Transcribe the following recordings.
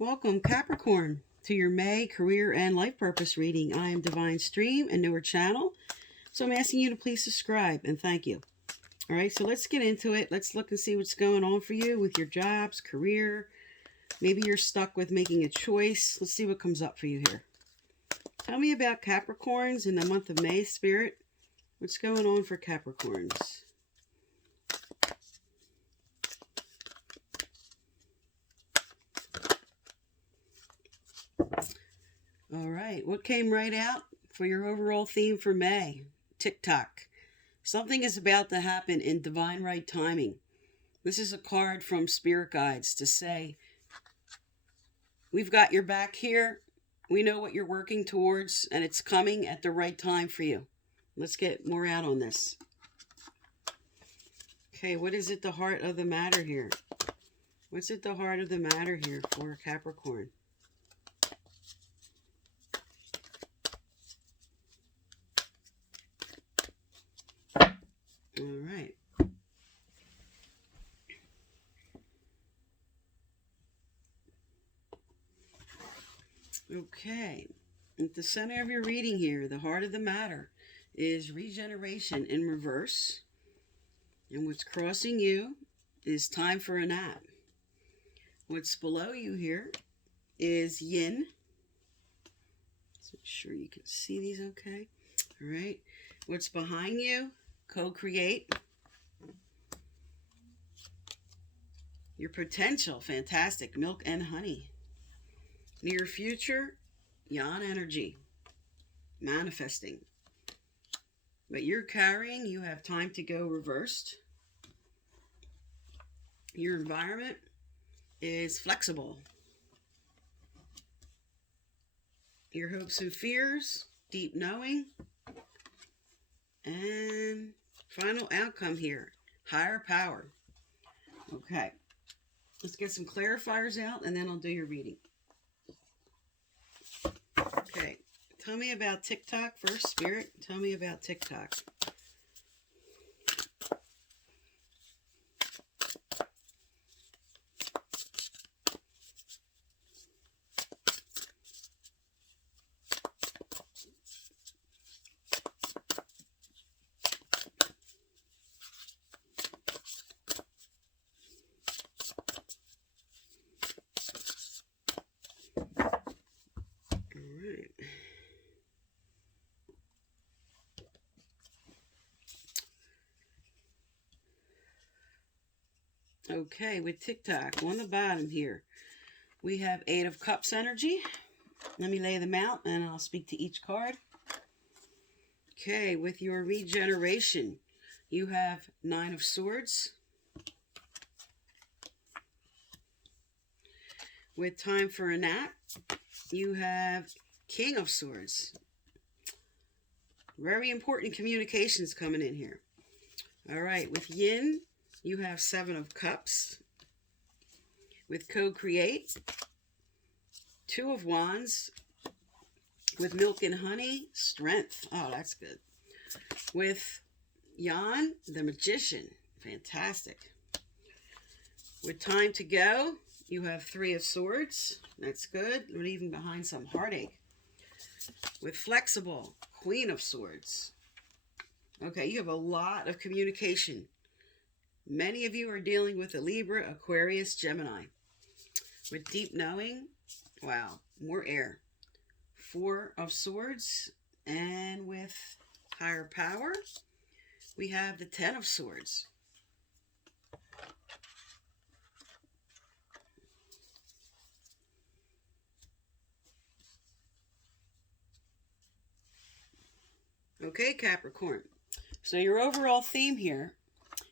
Welcome, Capricorn, to your May career and life purpose reading. I am Divine Stream, a newer channel, so I'm asking you to please subscribe and thank you. All right, so let's get into it. Let's look and see what's going on for you with your jobs, career. Maybe you're stuck with making a choice. Let's see what comes up for you here. Tell me about Capricorns in the month of May, Spirit. What's going on for Capricorns? All right, what came right out for your overall theme for May? TikTok. Something is about to happen in divine right timing. This is a card from Spirit Guides to say, we've got your back here. We know what you're working towards, and it's coming at the right time for you. Let's get more out on this. Okay, what is it the heart of the matter here? What's at the heart of the matter here for Capricorn? All right. Okay. At the center of your reading here, the heart of the matter is regeneration in reverse. And what's crossing you is time for a nap. What's below you here is yin. So make sure you can see these okay. All right. What's behind you? Co-create. Your potential, fantastic. Milk and honey. Near future, yang energy. Manifesting. But you're carrying, you have time to go reversed. Your environment is flexible. Your hopes and fears, deep knowing. And final outcome here, higher power. Okay, let's get some clarifiers out and then I'll do your reading. Okay, tell me about TikTok first, Spirit. Tell me about TikTok. Okay, with TikTok, on the bottom here, we have 8 of Cups energy. Let me lay them out and I'll speak to each card. Okay, with your regeneration, you have 9 of Swords. With time for a nap, you have King of Swords. Very important communications coming in here. All right, with yin, you have 7 of Cups. With co-create, 2 of Wands. With milk and honey, strength. Oh, that's good. With Yan, the Magician. Fantastic. With time to go, you have 3 of Swords. That's good. We're leaving behind some heartache. With flexible, Queen of Swords. Okay, you have a lot of communication. Many of you are dealing with a Libra, Aquarius, Gemini. With deep knowing, wow, more air. 4 of Swords. And with higher power, we have the 10 of Swords. Okay, Capricorn. So your overall theme here,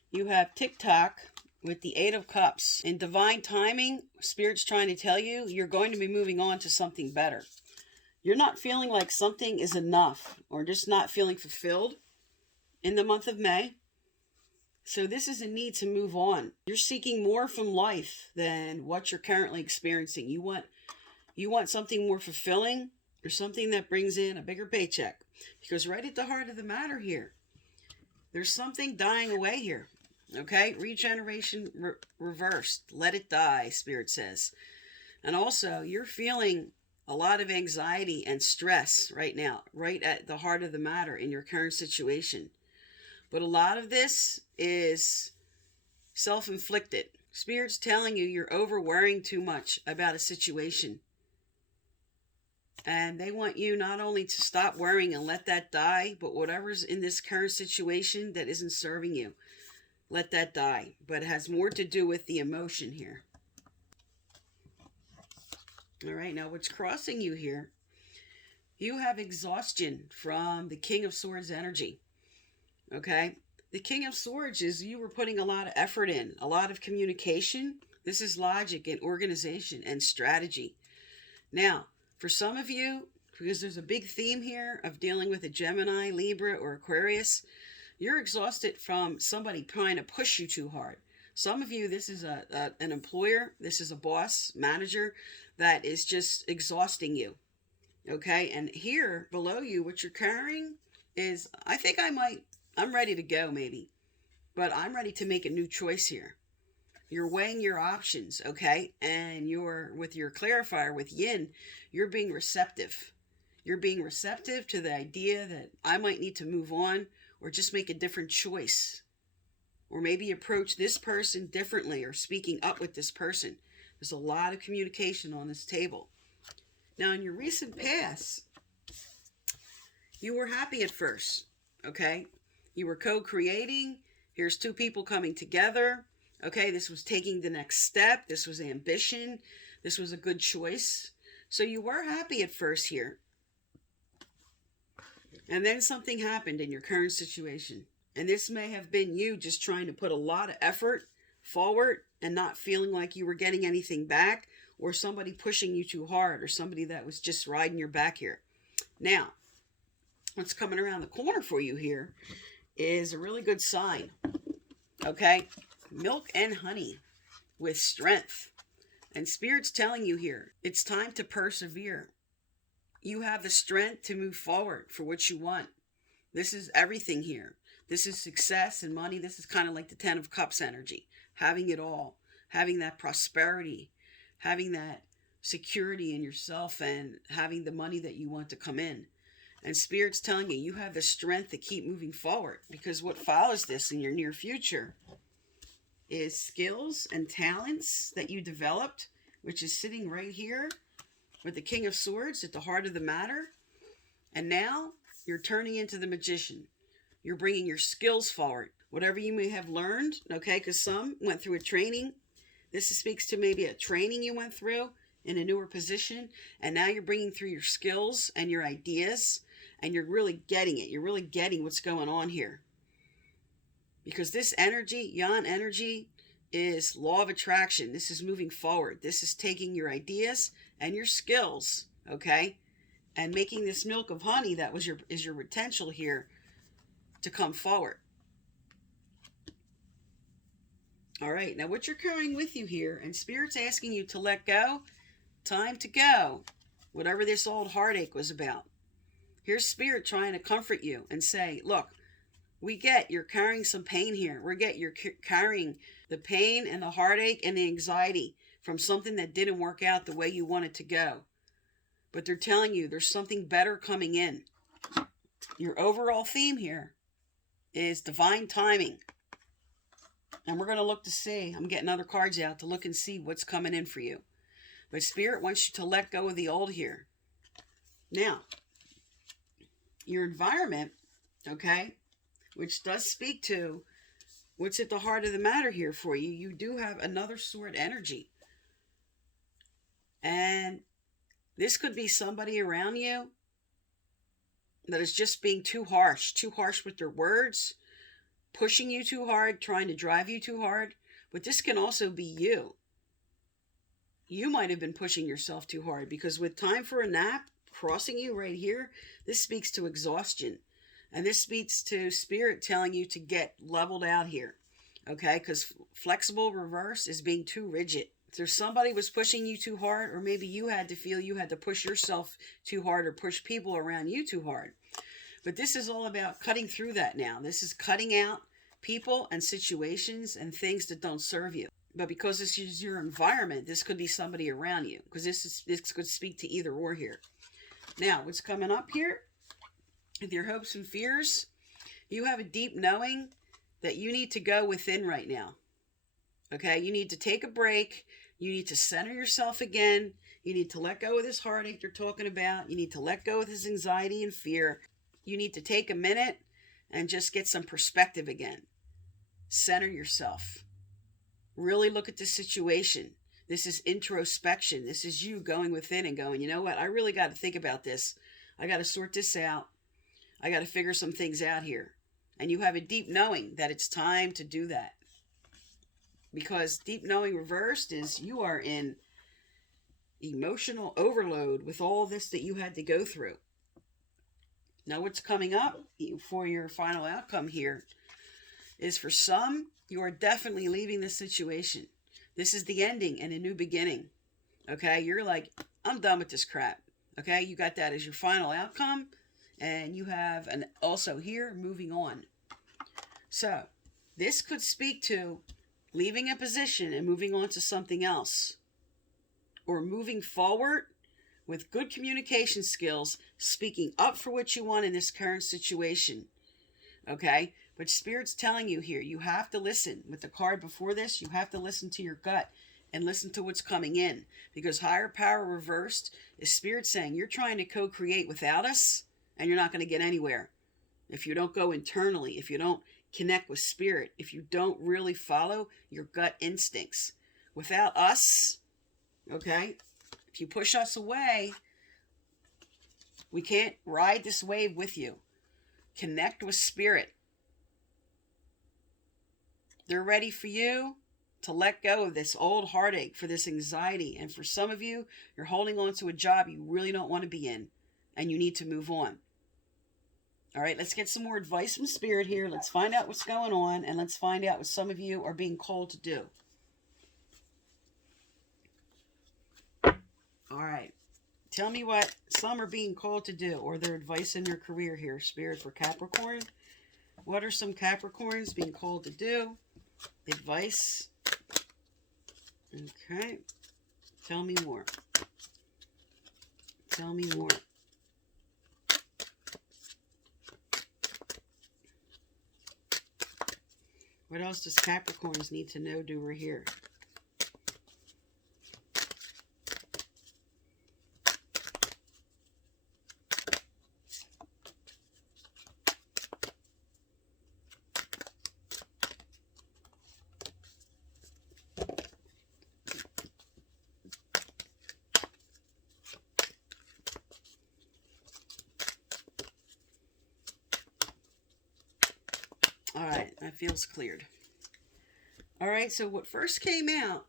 you have TikTok with the 8 of Cups. In divine timing, Spirit's trying to tell you, you're going to be moving on to something better. You're not feeling like something is enough or just not feeling fulfilled in the month of May. So this is a need to move on. You're seeking more from life than what you're currently experiencing. You want something more fulfilling or something that brings in a bigger paycheck. Because right at the heart of the matter here, there's something dying away here. Okay, regeneration reversed. Let it die, Spirit says. And also, you're feeling a lot of anxiety and stress right now, right at the heart of the matter in your current situation. But a lot of this is self-inflicted. Spirit's telling you you're over worrying too much about a situation. And they want you not only to stop worrying and let that die, but whatever's in this current situation that isn't serving you, let that die. But it has more to do with the emotion here. All right, now what's crossing you here, you have exhaustion from the King of Swords energy. Okay? The King of Swords is you were putting a lot of effort in, a lot of communication. This is logic and organization and strategy. Now, for some of you, because there's a big theme here of dealing with a Gemini, Libra, or Aquarius, you're exhausted from somebody trying to push you too hard. Some of you, this is an employer, this is a boss, manager, that is just exhausting you. Okay, and here below you, what you're carrying is, I think I'm ready to go maybe, but I'm ready to make a new choice here. You're weighing your options, okay? And with your clarifier, with yin, you're being receptive. You're being receptive to the idea that I might need to move on or just make a different choice. Or maybe approach this person differently or speaking up with this person. There's a lot of communication on this table. Now, in your recent past, you were happy at first, okay? You were co-creating. Here's two people coming together. Okay, this was taking the next step. This was ambition. This was a good choice. So you were happy at first here. And then something happened in your current situation. And this may have been you just trying to put a lot of effort forward and not feeling like you were getting anything back, or somebody pushing you too hard, or somebody that was just riding your back here. Now, what's coming around the corner for you here is a really good sign. Okay? Milk and honey with strength. And Spirit's telling you here, it's time to persevere. You have the strength to move forward for what you want. This is everything here. This is success and money. This is kind of like the Ten of Cups energy. Having it all. Having that prosperity. Having that security in yourself and having the money that you want to come in. And Spirit's telling you, you have the strength to keep moving forward. Because what follows this in your near future is skills and talents that you developed, which is sitting right here with the King of Swords at the heart of the matter. And now you're turning into the Magician. You're bringing your skills forward. Whatever you may have learned, okay, because some went through a training. This speaks to maybe a training you went through in a newer position. And now you're bringing through your skills and your ideas. And you're really getting it. You're really getting what's going on here. Because this energy, Yan energy, is law of attraction. This is moving forward. This is taking your ideas and your skills, okay, and making this milk of honey that is your potential here to come forward. All right, now what you're carrying with you here, and Spirit's asking you to let go, time to go, whatever this old heartache was about. Here's Spirit trying to comfort you and say, look, we get you're carrying some pain here. You're carrying the pain and the heartache and the anxiety from something that didn't work out the way you wanted to go. But they're telling you there's something better coming in. Your overall theme here is divine timing. And we're going to look to see. I'm getting other cards out to look and see what's coming in for you. But Spirit wants you to let go of the old here. Now, your environment, okay, which does speak to what's at the heart of the matter here for you. You do have another sword energy. And this could be somebody around you that is just being too harsh with their words, pushing you too hard, trying to drive you too hard. But this can also be you. You might have been pushing yourself too hard, because with time for a nap crossing you right here, this speaks to exhaustion. And this speaks to Spirit telling you to get leveled out here. Okay? Because flexible reverse is being too rigid. So if somebody was pushing you too hard, or maybe you had to feel you had to push yourself too hard or push people around you too hard. But this is all about cutting through that now. This is cutting out people and situations and things that don't serve you. But because this is your environment, this could be somebody around you. Because this could speak to either or here. Now, what's coming up here? With your hopes and fears, you have a deep knowing that you need to go within right now. Okay? You need to take a break. You need to center yourself again. You need to let go of this heartache you're talking about. You need to let go of this anxiety and fear. You need to take a minute and just get some perspective again. Center yourself. Really look at the situation. This is introspection. This is you going within and going, you know what? I really got to think about this. I got to sort this out. I got to figure some things out here. And you have a deep knowing that it's time to do that. Because deep knowing reversed is you are in emotional overload with all this that you had to go through. Now what's coming up for your final outcome here is, for some, you are definitely leaving this situation. This is the ending and a new beginning. Okay? You're like, I'm done with this crap. Okay? You got that as your final outcome. And you have an also here, moving on. So, this could speak to leaving a position and moving on to something else. Or moving forward with good communication skills, speaking up for what you want in this current situation. Okay? But Spirit's telling you here, you have to listen. With the card before this, you have to listen to your gut and listen to what's coming in. Because higher power reversed is Spirit saying, you're trying to co-create without us, and you're not going to get anywhere. If you don't go internally, if you don't connect with Spirit, if you don't really follow your gut instincts. Without us, okay, if you push us away, we can't ride this wave with you. Connect with Spirit. They're ready for you to let go of this old heartache, for this anxiety. And for some of you, you're holding on to a job you really don't want to be in, and you need to move on. All right, let's get some more advice from Spirit here. Let's find out what's going on, and let's find out what some of you are being called to do. All right, tell me what some are being called to do, or their advice in their career here, Spirit, for Capricorn. What are some Capricorns being called to do? Advice. Okay. Tell me more. Tell me more. What else does Capricorns need to know do we're here? All right, that feels cleared. All right, so what first came out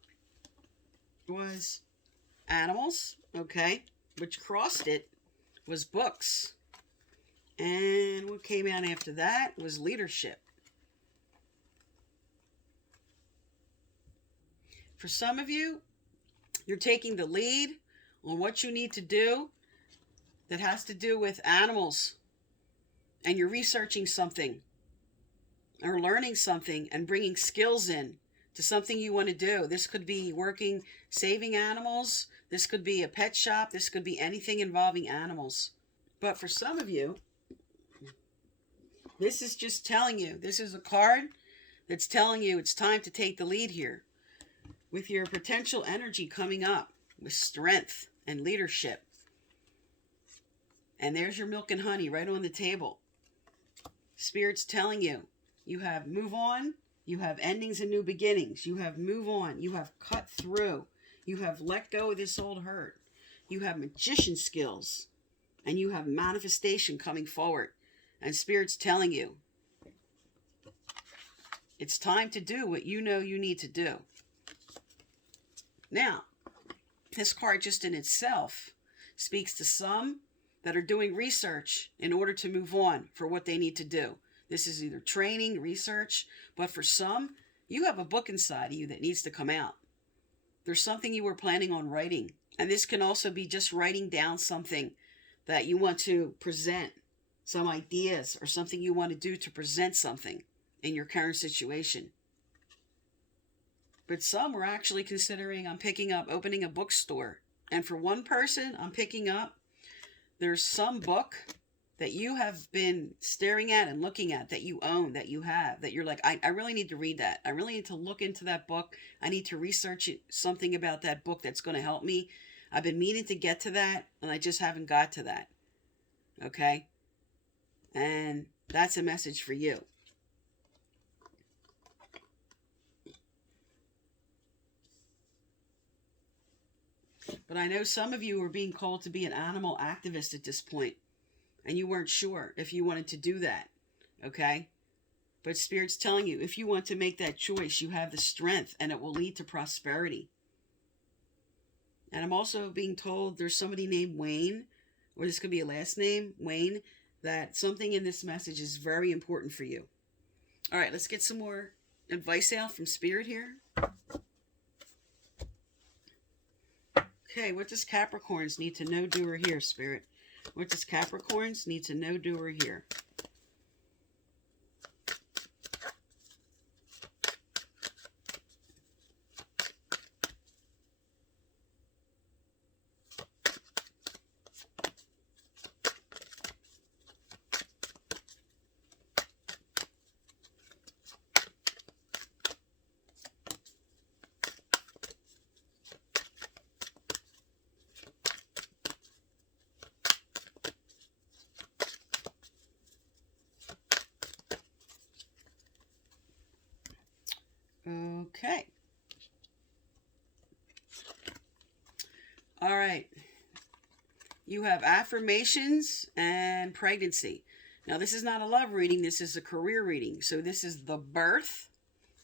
was animals, okay, which crossed it was books. And what came out after that was leadership. For some of you, you're taking the lead on what you need to do that has to do with animals. And you're researching something or learning something and bringing skills in to something you want to do. This could be working, saving animals. This could be a pet shop. This could be anything involving animals. But for some of you, this is just telling you, this is a card that's telling you it's time to take the lead here. With your potential energy coming up with strength and leadership. And there's your milk and honey right on the table. Spirit's telling you, you have move on, you have endings and new beginnings, you have move on, you have cut through, you have let go of this old hurt, you have magician skills, and you have manifestation coming forward. And Spirit's telling you, it's time to do what you know you need to do. Now, this card just in itself speaks to some that are doing research in order to move on for what they need to do. This is either training, research, but for some, you have a book inside of you that needs to come out. There's something you were planning on writing, and this can also be just writing down something that you want to present, some ideas or something you want to do to present something in your current situation. But some were actually considering, I'm picking up, opening a bookstore. And for one person, I'm picking up, there's some book that you have been staring at and looking at, that you own, that you have, that you're like, I really need to read that. I really need to look into that book. I need to research something about that book that's going to help me. I've been meaning to get to that, and I just haven't got to that. Okay? And that's a message for you. But I know some of you are being called to be an animal activist at this point, and you weren't sure if you wanted to do that, okay? But Spirit's telling you, if you want to make that choice, you have the strength, and it will lead to prosperity. And I'm also being told there's somebody named Wayne, or this could be a last name, Wayne, that something in this message is very important for you. All right, let's get some more advice out from Spirit here. Okay, what does Capricorns need to know, do, or hear, Spirit? What does Capricorns need to know, do, or hear? Okay. All right. You have affirmations and pregnancy. Now, this is not a love reading. This is a career reading. So this is the birth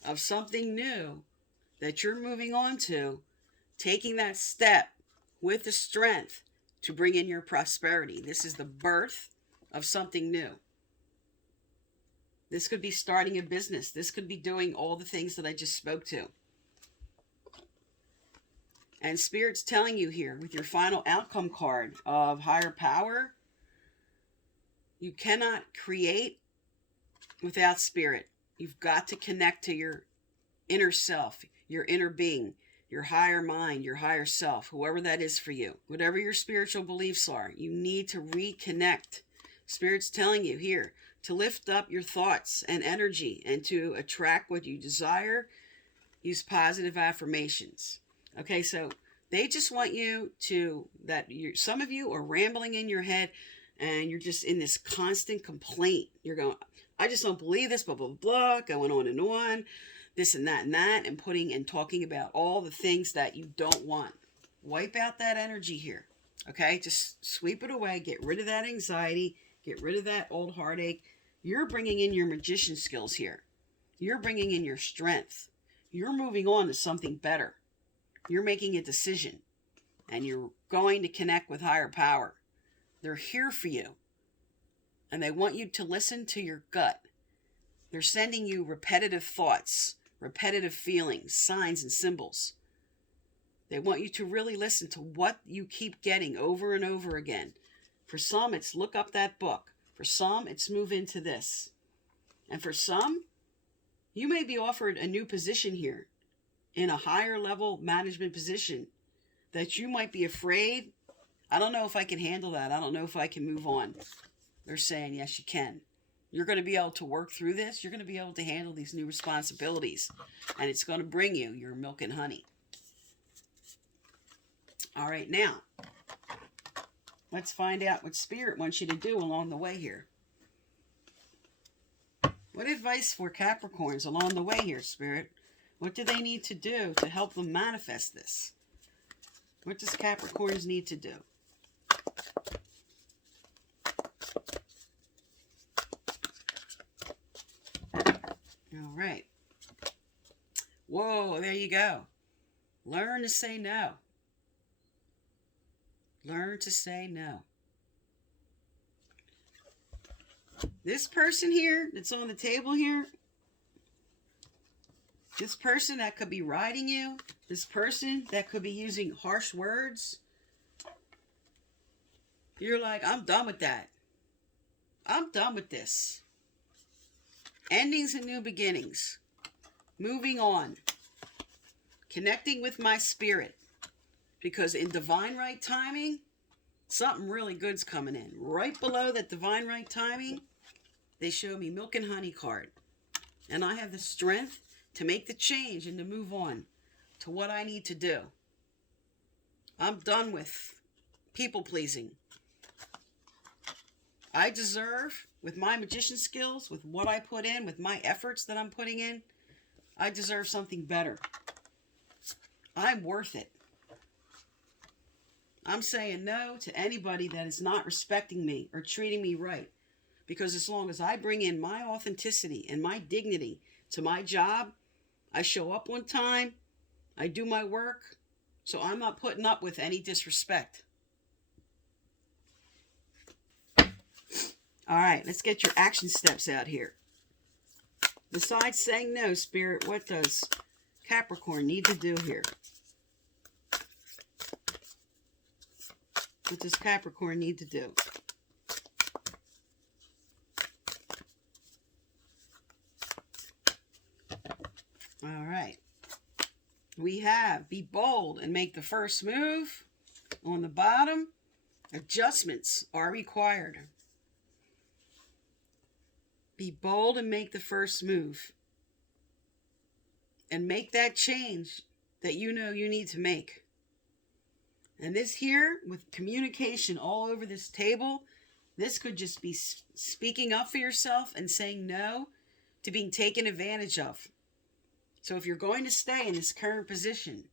of something new that you're moving on to, taking that step with the strength to bring in your prosperity. This is the birth of something new. This could be starting a business. This could be doing all the things that I just spoke to. And Spirit's telling you here with your final outcome card of higher power, you cannot create without Spirit. You've got to connect to your inner self, your inner being, your higher mind, your higher self, whoever that is for you. Whatever your spiritual beliefs are, you need to reconnect. Spirit's telling you here to lift up your thoughts and energy, and to attract what you desire, use positive affirmations. Okay, so they just want you to, some of you are rambling in your head, and you're just in this constant complaint. You're going, I just don't believe this, blah, blah, blah, going on, this and that, and putting and talking about all the things that you don't want. Wipe out that energy here. Okay, just sweep it away. Get rid of that anxiety. Get rid of that old heartache. You're bringing in your magician skills here. You're bringing in your strength. You're moving on to something better. You're making a decision, and you're going to connect with higher power. They're here for you, and they want you to listen to your gut. They're sending you repetitive thoughts, repetitive feelings, signs, and symbols. They want you to really listen to what you keep getting over and over again. For some, it's look up that book. For some, it's move into this. And for some, you may be offered a new position here in a higher level management position that you might be afraid. I don't know if I can handle that. I don't know if I can move on. They're saying, yes, you can. You're going to be able to work through this. You're going to be able to handle these new responsibilities. And it's going to bring you your milk and honey. All right, now, let's find out what Spirit wants you to do along the way here. What advice for Capricorns along the way here, Spirit? What do they need to do to help them manifest this? What does Capricorns need to do? All right. Whoa, there you go. Learn to say no. Learn to say no. This person here that's on the table here, this person that could be riding you, this person that could be using harsh words, you're like, I'm done with that. I'm done with this. Endings and new beginnings. Moving on. connecting with my spirit, because in divine right timing, something really good's coming in. Right below that divine right timing, they show me milk and honey card. And I have the strength to make the change and to move on to what I need to do. I'm done with people pleasing. I deserve, with my magician skills, with what I put in, with my efforts that I'm putting in, I deserve something better. I'm worth it. I'm saying no to anybody that is not respecting me or treating me right. Because as long as I bring in my authenticity and my dignity to my job, I show up on time, I do my work, so I'm not putting up with any disrespect. All right, let's get your action steps out here. Besides saying no, Spirit, what does Capricorn need to do here? What does Capricorn need to do? All right. We have be bold and make the first move. On the bottom, adjustments are required. Be bold and make the first move. And make that change that you know you need to make. And this here, with communication all over this table, this could just be speaking up for yourself and saying no to being taken advantage of. So if you're going to stay in this current position,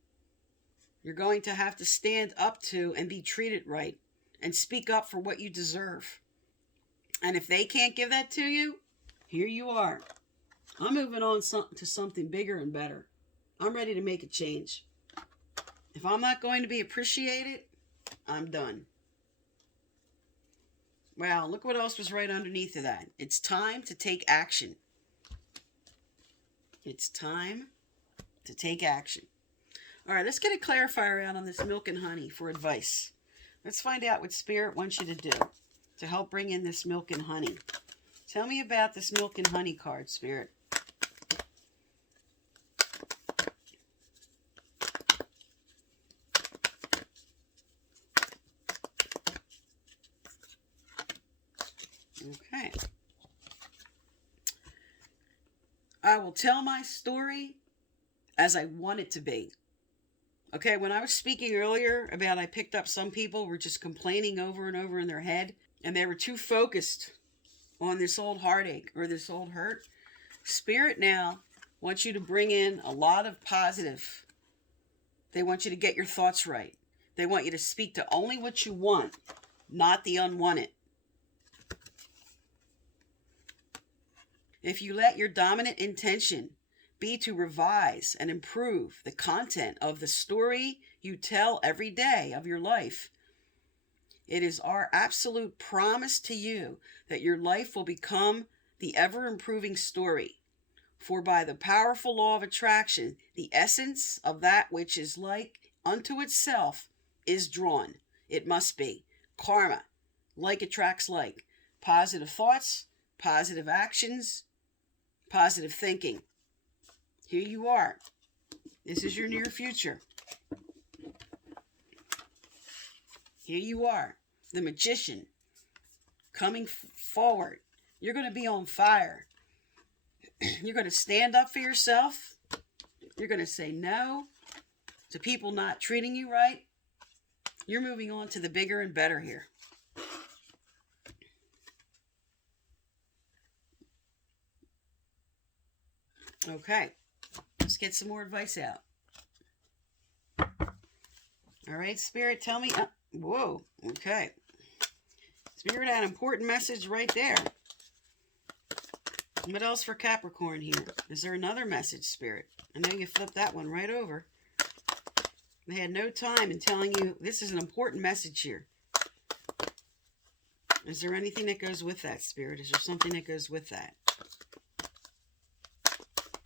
you're going to have to stand up to and be treated right and speak up for what you deserve. And if they can't give that to you, here you are. I'm moving on to something bigger and better. I'm ready to make a change. If I'm not going to be appreciated, I'm done. Wow, look what else was right underneath of that. It's time to take action. It's time to take action. All right, let's get a clarifier out on this milk and honey for advice. Let's find out what Spirit wants you to do to help bring in this milk and honey. Tell me about this milk and honey card, Spirit. Okay. I will tell my story as I want it to be. Okay, when I was speaking earlier about I picked up some people were just complaining over and over in their head, and they were too focused on this old heartache or this old hurt. Spirit now wants you to bring in a lot of positive. They want you to get your thoughts right. They want you to speak to only what you want, not the unwanted. If you let your dominant intention be to revise and improve the content of the story you tell every day of your life, it is our absolute promise to you that your life will become the ever-improving story. For by the powerful law of attraction, the essence of that which is like unto itself is drawn. It must be. Karma. Like attracts like. Positive thoughts, positive actions, positive thinking. Here you are. This is your near future. Here you are, the magician, coming forward. You're going to be on fire. You're going to stand up for yourself. You're going to say no to people not treating you right. You're moving on to the bigger and better here. Okay, let's get some more advice out. All right, Spirit, tell me. Whoa, okay. Spirit had an important message right there. What else for Capricorn here? Is there another message, Spirit? I know you flipped that one right over. They had no time in telling you this is an important message here. Is there anything that goes with that, Spirit? Is there something that goes with that?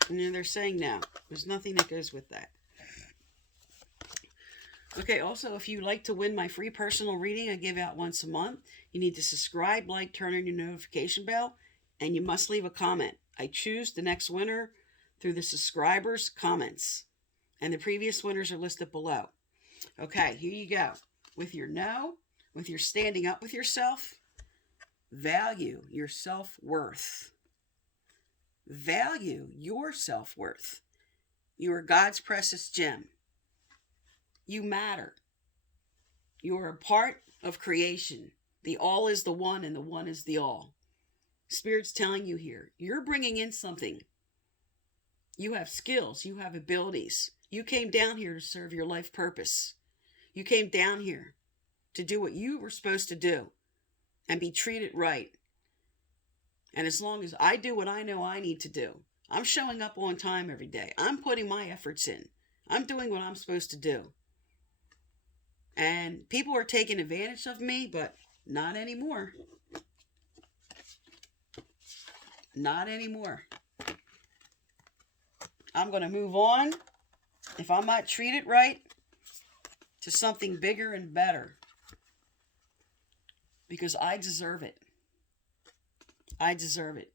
And they're saying no. There's nothing that goes with that. Okay, also, if you'd like to win my free personal reading I give out once a month, you need to subscribe, like, turn on your notification bell, and you must leave a comment. I choose the next winner through the subscribers' comments. And the previous winners are listed below. Okay, here you go. With your no, with your standing up with yourself, value your self-worth. Value your self-worth. You are God's precious gem. You matter. You are a part of creation. The all is the one and the one is the all. Spirit's telling you here, you're bringing in something. You have skills. You have abilities. You came down here to serve your life purpose. You came down here to do what you were supposed to do and be treated right. And as long as I do what I know I need to do, I'm showing up on time every day. I'm putting my efforts in. I'm doing what I'm supposed to do. And people are taking advantage of me, but not anymore. Not anymore. I'm going to move on, if I'm not treated right, to something bigger and better. Because I deserve it. I deserve it.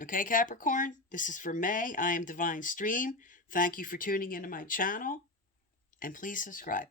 Okay, Capricorn, this is for May. I am Divine Stream. Thank you for tuning into my channel. And please subscribe.